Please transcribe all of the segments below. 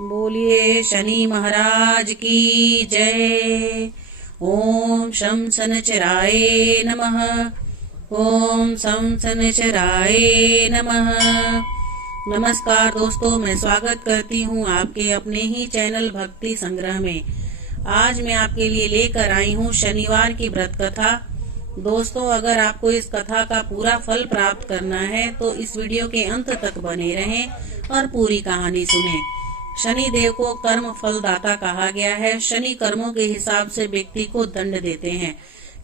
बोलिए शनि महाराज की जय। ओम शं शनिचराय नमः। ओम शं शनिचराय नमः। नमस्कार दोस्तों, मैं स्वागत करती हूँ आपके अपने ही चैनल भक्ति संग्रह में। आज मैं आपके लिए लेकर आई हूँ शनिवार की व्रत कथा। दोस्तों, अगर आपको इस कथा का पूरा फल प्राप्त करना है तो इस वीडियो के अंत तक बने रहें और पूरी कहानी सुनें। शनि देव को कर्म फल दाता कहा गया है। शनि कर्मों के हिसाब से व्यक्ति को दंड देते हैं।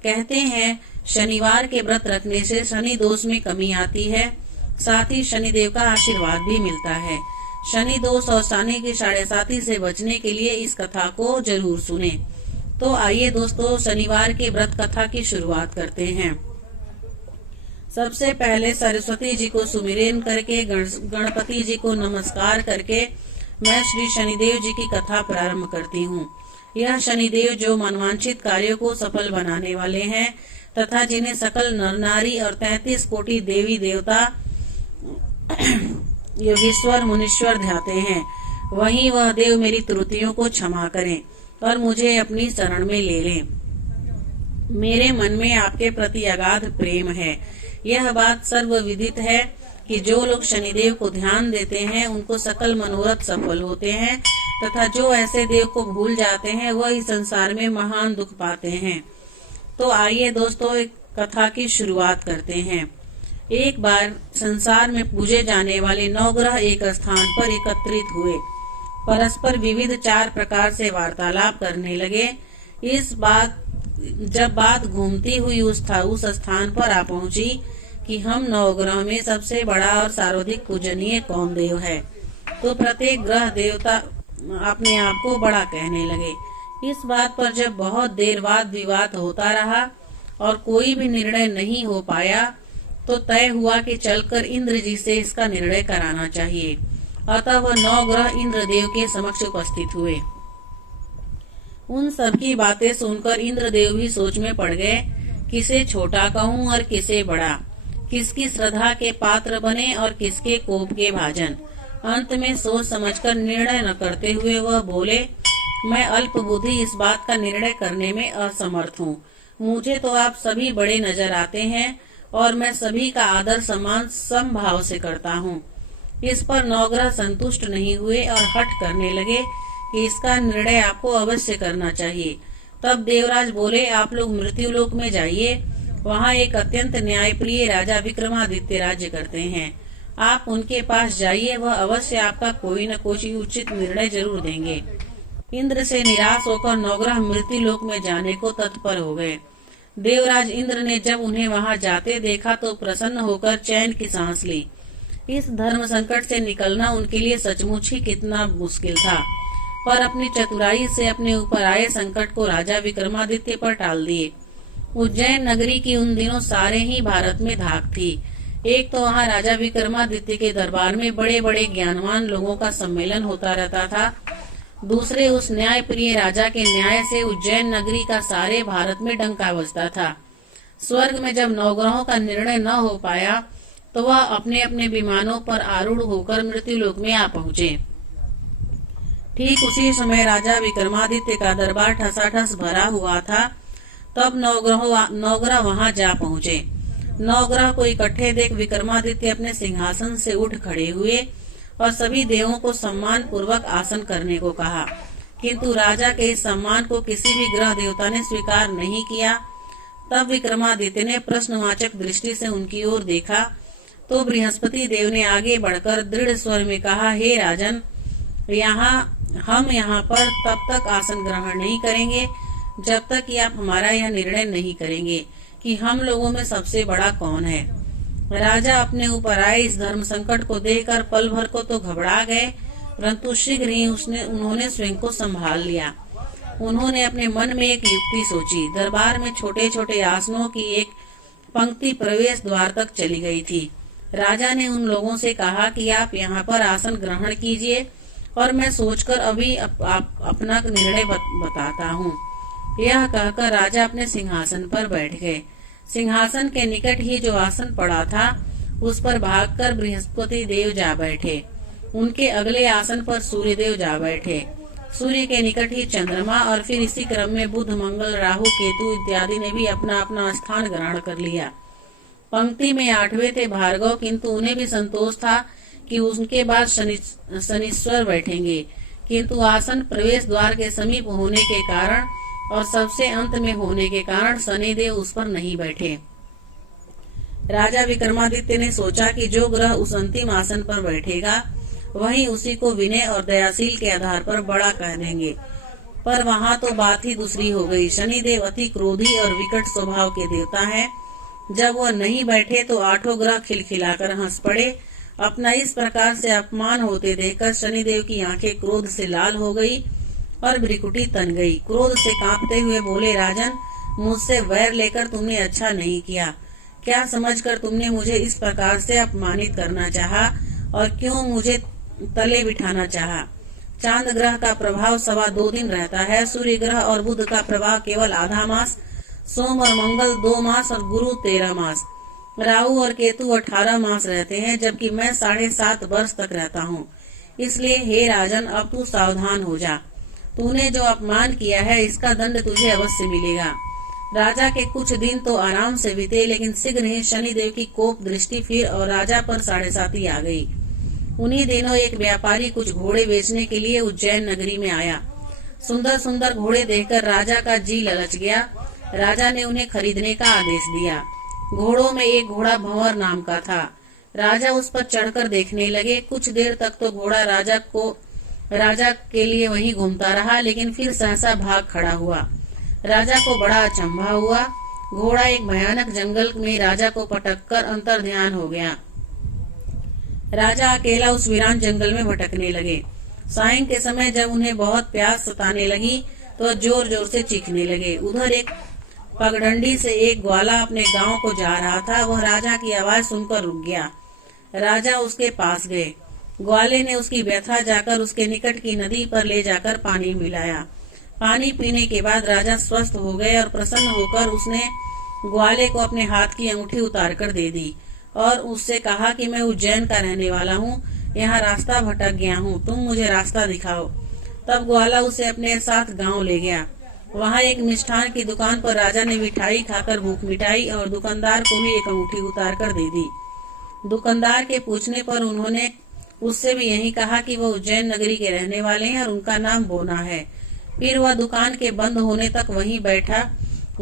कहते हैं शनिवार के व्रत रखने से शनि दोष में कमी आती है, साथ ही शनि देव का आशीर्वाद भी मिलता है। शनि दोष और शनि की 7.5 से बचने के लिए इस कथा को जरूर सुने। तो आइए दोस्तों, शनिवार के व्रत कथा की शुरुआत करते हैं। सबसे पहले सरस्वती जी को सुमिरन करके गणपति जी को नमस्कार करके मैं श्री शनिदेव जी की कथा प्रारंभ करती हूँ। यह शनिदेव जो मनवांछित कार्यों को सफल बनाने वाले हैं तथा जिन्हें सकल नर नारी और 33 कोटि देवी देवता योगीश्वर मुनीश्वर ध्याते हैं, वहीं वह देव मेरी त्रुटियों को क्षमा करें और मुझे अपनी शरण में ले लें। मेरे मन में आपके प्रति अगाध प्रेम है। यह बात सर्वविदित है कि जो लोग शनिदेव को ध्यान देते हैं उनको सकल मनोरथ सफल होते हैं तथा जो ऐसे देव को भूल जाते हैं वह इस संसार में महान दुख पाते हैं। तो आइए दोस्तों, एक कथा की शुरुआत करते हैं। एक बार संसार में पूजे जाने वाले 9 ग्रह एक स्थान पर एकत्रित हुए, परस्पर विविध 4 प्रकार से वार्तालाप करने लगे। जब बात घूमती हुई उस स्थान पर आ पहुंची कि हम 9 ग्रह में सबसे बड़ा और सर्वाधिक पूजनीय कौन देव है, तो प्रत्येक ग्रह देवता अपने आप को बड़ा कहने लगे। इस बात पर जब बहुत देर वाद विवाद होता रहा और कोई भी निर्णय नहीं हो पाया, तो तय हुआ कि चलकर इंद्र जी से इसका निर्णय कराना चाहिए। अतः वह 9 ग्रह इंद्रदेव के समक्ष उपस्थित हुए। उन सबकी बातें सुनकर इंद्रदेव भी सोच में पड़ गए, किसे छोटा कहूँ और किसे बड़ा, किसकी श्रद्धा के पात्र बने और किसके कोप के भाजन। अंत में सोच समझकर निर्णय न करते हुए वह बोले, मैं अल्प बुद्धि इस बात का निर्णय करने में असमर्थ हूँ। मुझे तो आप सभी बड़े नजर आते हैं और मैं सभी का आदर सम्मान समभाव से करता हूँ। इस पर 9 ग्रह संतुष्ट नहीं हुए और हठ करने लगे कि इसका निर्णय आपको अवश्य करना चाहिए। तब देवराज बोले, आप लोग मृत्युलोक में जाइए, वहाँ एक अत्यंत न्यायप्रिय राजा विक्रमादित्य राज्य करते हैं। आप उनके पास जाइए, वह अवश्य आपका कोई न कोई उचित निर्णय जरूर देंगे। इंद्र से निराश होकर 9 ग्रह मृत्युलोक में जाने को तत्पर हो गए। देवराज इंद्र ने जब उन्हें वहां जाते देखा तो प्रसन्न होकर चैन की सांस ली। इस धर्म संकट से निकलना उनके लिए सचमुच ही कितना मुश्किल था, पर अपनी चतुराई से अपने ऊपर आए संकट को राजा विक्रमादित्य पर टाल दिए। उज्जैन नगरी की उन दिनों सारे ही भारत में धाक थी। एक तो वहाँ राजा विक्रमादित्य के दरबार में बड़े बड़े ज्ञानवान लोगों का सम्मेलन होता रहता था। दूसरे उस न्याय प्रिय राजा के न्याय से उज्जैन नगरी का सारे भारत में डंका बजता था। स्वर्ग में जब 9 ग्रहों का निर्णय न हो पाया तो वह अपने अपने विमानों पर आरूढ़ होकर मृत्युलोक में आ पहुँचे। ठीक उसी समय राजा विक्रमादित्य का दरबार ठसाठस भरा हुआ था। तब 9 ग्रह वहां जा पहुँचे। 9 ग्रह को इकट्ठे देख विक्रमादित्य अपने सिंहासन से उठ खड़े हुए और सभी देवों को सम्मान पूर्वक आसन करने को कहा, किंतु राजा के इस सम्मान को किसी भी ग्रह देवता ने स्वीकार नहीं किया। तब विक्रमादित्य ने प्रश्नवाचक दृष्टि से उनकी ओर देखा तो बृहस्पति देव ने आगे बढ़कर दृढ़ स्वर में कहा, हे राजन, हम यहाँ पर तब तक आसन ग्रहण नहीं करेंगे जब तक कि आप हमारा यह निर्णय नहीं करेंगे कि हम लोगों में सबसे बड़ा कौन है। राजा अपने ऊपर आए इस धर्म संकट को देखकर पल भर को तो घबरा गए, परंतु शीघ्र ही उन्होंने स्वयं को संभाल लिया। उन्होंने अपने मन में एक युक्ति सोची। दरबार में छोटे छोटे आसनों की एक पंक्ति प्रवेश द्वार तक चली गई थी। राजा ने उन लोगों से कहा कि आप यहाँ पर आसन ग्रहण कीजिए और मैं सोचकर अभी अपना निर्णय बताता हूँ। यह कहकर राजा अपने सिंहासन पर बैठ गए। सिंहासन के निकट ही जो आसन पड़ा था उस पर भागकर बृहस्पति देव जा बैठे। उनके अगले आसन पर सूर्यदेव जा बैठे। सूर्य के निकट ही चंद्रमा और फिर इसी क्रम में बुध, मंगल, राहु, केतु इत्यादि ने भी अपना अपना स्थान ग्रहण कर लिया। पंक्ति में 8वें थे भार्गव, किंतु उन्हें भी संतोष था कि उनके बाद शनिश्वर बैठेंगे, किंतु आसन प्रवेश द्वार के समीप होने के कारण और सबसे अंत में होने के कारण शनिदेव उस पर नहीं बैठे। राजा विक्रमादित्य ने सोचा कि जो ग्रह उस अंतिम आसन पर बैठेगा वही उसी को विनय और दयाशील के आधार पर बड़ा कह देंगे। पर वहाँ तो बात ही दूसरी हो गई। शनिदेव अति क्रोधी और विकट स्वभाव के देवता है। जब वह नहीं बैठे तो 8 ग्रह खिलखिलाकर हंस पड़े। अपना इस प्रकार से अपमान होते देखकर शनिदेव की आंखें क्रोध से लाल हो गई और भ्रिकुटी तन गई। क्रोध से कांपते हुए बोले, राजन, मुझसे वैर लेकर तुमने अच्छा नहीं किया। क्या समझकर तुमने मुझे इस प्रकार से अपमानित करना चाहा और क्यों मुझे तले बिठाना चाहा? चांद ग्रह का प्रभाव 2.25 दिन रहता है। सूर्य ग्रह और बुध का प्रभाव केवल आधा मास, सोम और मंगल 2 मास और गुरु 13 मास, राहु और केतु 18 मास रहते हैं, जबकि मैं 7.5 वर्ष तक रहता हूँ। इसलिए हे राजन, अब तू सावधान हो जा। तूने जो अपमान किया है इसका दंड तुझे अवश्य मिलेगा। राजा के कुछ दिन तो आराम से बीते, लेकिन शीघ्र ही शनिदेव की कोप दृष्टि फिर और राजा पर 7.5 आ गई। उन्हीं दिनों एक व्यापारी कुछ घोड़े बेचने के लिए उज्जैन नगरी में आया। सुंदर सुंदर घोड़े देखकर राजा का जी ललच गया। राजा ने उन्हें खरीदने का आदेश दिया। घोड़ों में एक घोड़ा भंवर नाम का था। राजा उस पर चढ़कर देखने लगे। कुछ देर तक तो घोड़ा राजा के लिए वहीं घूमता रहा, लेकिन फिर सहसा भाग खड़ा हुआ। राजा को बड़ा अचंभा हुआ। घोड़ा एक भयानक जंगल में राजा को पटककर अंतर्ध्यान हो गया। राजा अकेला उस वीरान जंगल में भटकने लगे। सायं के समय जब उन्हें बहुत प्यास सताने लगी तो जोर जोर से चीखने लगे। उधर एक पगडंडी से एक ग्वाला अपने गांव को जा रहा था। वह राजा की आवाज सुनकर रुक गया। राजा उसके पास गए। ग्वाले ने उसकी व्यथा जाकर उसके निकट की नदी पर ले जाकर पानी मिलाया। पानी पीने के बाद राजा स्वस्थ हो गए और प्रसन्न होकर उसने ग्वाले को अपने हाथ की अंगूठी उतार कर दे दी और उससे कहा कि मैं उज्जैन का रहने वाला हूँ, यहाँ रास्ता भटक गया हूँ, तुम मुझे रास्ता दिखाओ। तब ग्वाला उसे अपने साथ गांव ले गया। वहाँ एक मिष्ठान की दुकान पर राजा ने मिठाई खाकर भूख मिटाई और दुकानदार को भी एक अंगूठी उतार कर दे दी। दुकानदार के पूछने पर उन्होंने उससे भी यही कहा कि वह उज्जैन नगरी के रहने वाले हैं और उनका नाम बोना है। फिर वह दुकान के बंद होने तक वहीं बैठा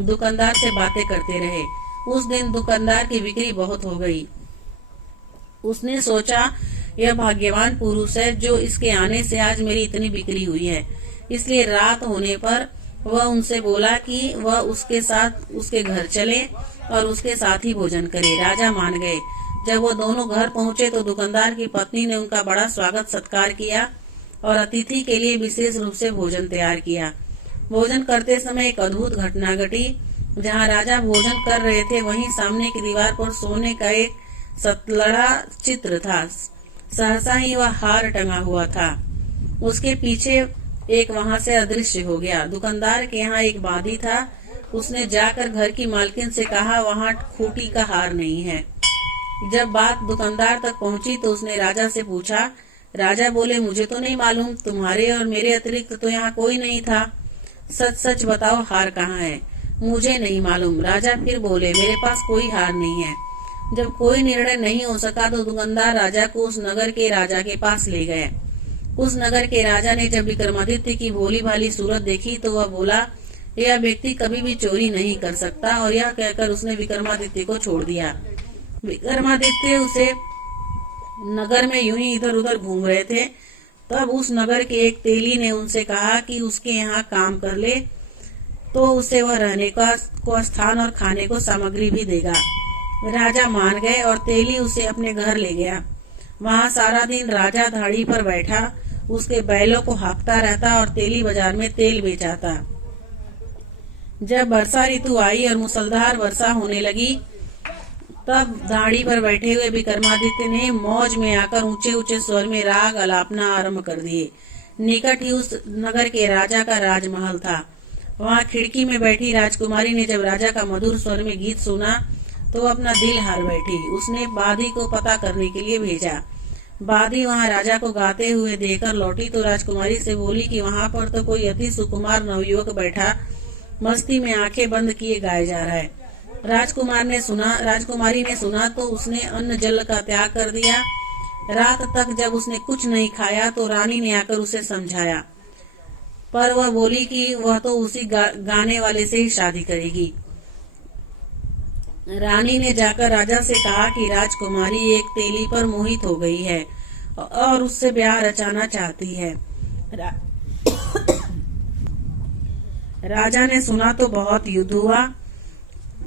दुकानदार से बातें करते रहे। उस दिन दुकानदार की बिक्री बहुत हो गई। उसने सोचा, यह भाग्यवान पुरुष है जो इसके आने से आज मेरी इतनी बिक्री हुई है। इसलिए रात होने पर वह उनसे बोला कि वह उसके साथ उसके घर चले और उसके साथ ही भोजन करे। राजा मान गए। जब वो दोनों घर पहुंचे तो दुकानदार की पत्नी ने उनका बड़ा स्वागत सत्कार किया और अतिथि के लिए विशेष रूप से भोजन तैयार किया। भोजन करते समय एक अद्भुत घटना घटी। जहाँ राजा भोजन कर रहे थे वहीं सामने की दीवार पर सोने का एक सतलड़ा चित्र था। सहसा ही वह हार टंगा हुआ था। उसके पीछे एक वहां से अदृश्य हो गया। दुकानदार के यहाँ एक बांदी था। उसने जाकर घर की मालकिन से कहा, वहाँ खूटी का हार नहीं है। जब बात दुकानदार तक पहुंची तो उसने राजा से पूछा। राजा बोले, मुझे तो नहीं मालूम, तुम्हारे और मेरे अतिरिक्त तो यहाँ कोई नहीं था। सच सच बताओ, हार कहाँ है? मुझे नहीं मालूम। राजा फिर बोले, मेरे पास कोई हार नहीं है। जब कोई निर्णय नहीं हो सका तो दुकानदार राजा को उस नगर के राजा के पास ले गए। उस नगर के राजा ने जब विक्रमादित्य की भोली भाली सूरत देखी तो वह बोला, यह व्यक्ति कभी भी चोरी नहीं कर सकता, और यह कहकर उसने विक्रमादित्य को छोड़ दिया। विक्रमादित्य उसे नगर में यूं ही इधर उधर घूम रहे थे। तब उस नगर के एक तेली ने उनसे कहा कि उसके यहाँ काम कर ले तो उसे वह रहने को स्थान और खाने को सामग्री भी देगा। राजा मान गए और तेली उसे अपने घर ले गया। वहाँ सारा दिन राजा धाड़ी पर बैठा उसके बैलों को हाँकता रहता और तेली बाजार में तेल बेचाता। जब वर्षा ऋतु आई और मुसलधार वर्षा होने लगी तब धाड़ी पर बैठे हुए विक्रमादित्य ने मौज में आकर ऊंचे ऊंचे स्वर में राग अलापना आरंभ कर दिए। निकट ही उस नगर के राजा का राजमहल था। वहाँ खिड़की में बैठी राजकुमारी ने जब राजा का मधुर स्वर में गीत सुना तो अपना दिल हार बैठी। उसने बादी को पता करने के लिए भेजा। बादी वहां राजा को गाते हुए देखकर लौटी तो राजकुमारी से बोली कि वहां पर तो कोई अति सुकुमार नवयुवक बैठा मस्ती में आंखें बंद किए गाए जा रहा है। राजकुमारी ने सुना तो उसने अन्न जल का त्याग कर दिया। रात तक जब उसने कुछ नहीं खाया तो रानी ने आकर उसे समझाया, पर वह बोली कि वह तो उसी गाने वाले से ही शादी करेगी। रानी ने जाकर राजा से कहा कि राजकुमारी एक तेली पर मोहित हो गई है और उससे ब्याह रचाना चाहती है। राजा ने सुना तो बहुत युद्ध हुआ।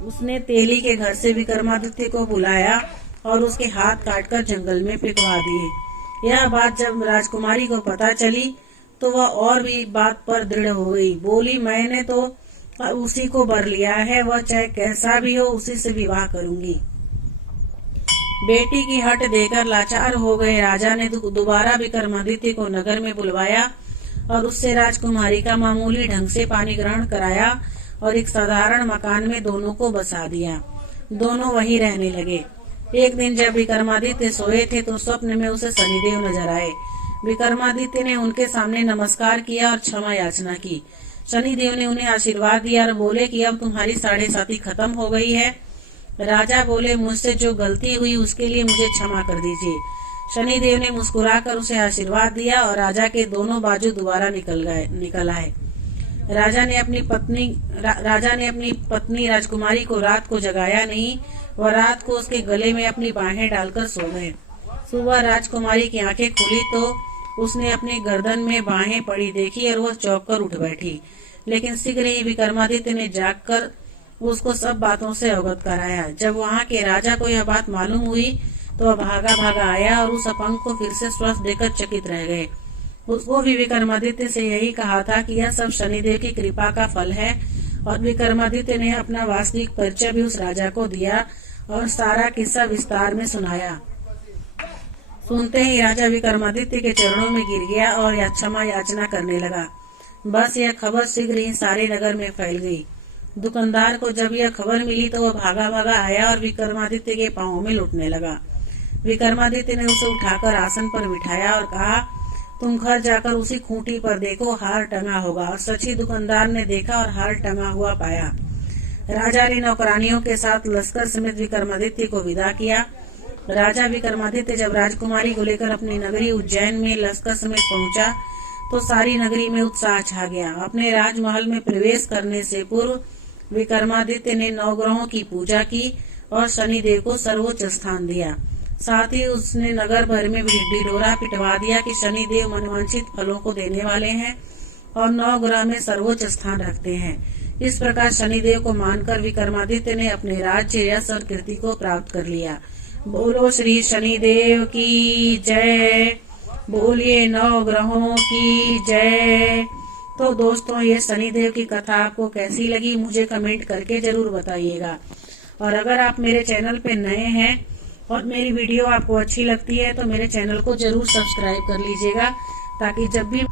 उसने तेली के घर से विक्रमादित्य को बुलाया और उसके हाथ काटकर जंगल में फेंकवा दिए। यह बात जब राजकुमारी को पता चली तो वह और भी बात पर दृढ़ हो गई। बोली, मैंने तो उसी को बर लिया है, वह चाहे कैसा भी हो उसी से विवाह करूंगी। बेटी की हट देकर लाचार हो गए राजा ने दोबारा विक्रमादित्य को नगर में बुलवाया और उससे राजकुमारी का मामूली ढंग से पानी ग्रहण कराया और एक साधारण मकान में दोनों को बसा दिया। दोनों वहीं रहने लगे। एक दिन जब विक्रमादित्य सोए थे तो स्वप्न में उसे शनिदेव नजर आए। विक्रमादित्य ने उनके सामने नमस्कार किया और क्षमा याचना की। शनिदेव ने उन्हें आशीर्वाद दिया और बोले कि अब तुम्हारी 7.5 खत्म हो गई है। राजा बोले, मुझसे जो गलती हुई उसके लिए मुझे क्षमा कर दीजिए। शनिदेव ने मुस्कुराकर उसे आशीर्वाद दिया और राजा के दोनों बाजू दोबारा निकल आए। राजा ने अपनी पत्नी राजकुमारी को रात को जगाया नहीं। वह रात को उसके गले में अपनी बाहें डालकर सो गए। सुबह राजकुमारी की आंखें खुली तो उसने अपनी गर्दन में बाहें पड़ी देखी और वह चौंक कर उठ बैठी। लेकिन शीघ्र ही विक्रमादित्य ने जागकर उसको सब बातों से अवगत कराया। जब वहां के राजा को यह बात मालूम हुई तो वह भागा आया और उस अपंग को फिर से स्वस्थ देकर चकित रह गए। उसको भी विक्रमादित्य से यही कहा था कि यह सब शनिदेव की कृपा का फल है और विक्रमादित्य ने अपना वास्तविक परिचय भी उस राजा को दिया और सारा किस्सा विस्तार में सुनाया। सुनते ही राजा विक्रमादित्य के चरणों में गिर गया और क्षमा याचना करने लगा। बस यह खबर शीघ्र ही सारे नगर में फैल गई। दुकानदार को जब यह खबर मिली तो वह भागा आया और विक्रमादित्य के पांवों में लुटने लगा। विक्रमादित्य ने उसे उठाकर आसन पर बिठाया और कहा, तुम घर जाकर उसी खूंटी पर देखो, हार टंगा होगा। और सच ही दुकानदार ने देखा और हार टंगा हुआ पाया। राजा ने नौकरानियों के साथ लश्कर समेत विक्रमादित्य को विदा किया। राजा विक्रमादित्य जब राजकुमारी को लेकर अपनी नगरी उज्जैन में लश्कर समेत पहुंचा तो सारी नगरी में उत्साह छा गया। अपने राजमहल में प्रवेश करने से पूर्व विक्रमादित्य ने 9 ग्रहों की पूजा की और शनिदेव को सर्वोच्च स्थान दिया। साथ ही उसने नगर भर में ढिढोरा पिटवा दिया कि शनिदेव मनवांछित फलों को देने वाले हैं और 9 ग्रह में सर्वोच्च स्थान रखते हैं। इस प्रकार शनिदेव को मानकर विक्रमादित्य ने अपने राज्य यश और कीर्ति को प्राप्त कर लिया। बोलो श्री शनिदेव की जय, बोलिए 9 ग्रहों की जय। तो दोस्तों, ये शनिदेव की कथा आपको कैसी लगी मुझे कमेंट करके जरूर बताइएगा। और अगर आप मेरे चैनल पे नए हैं और मेरी वीडियो आपको अच्छी लगती है तो मेरे चैनल को जरूर सब्सक्राइब कर लीजिएगा ताकि जब भी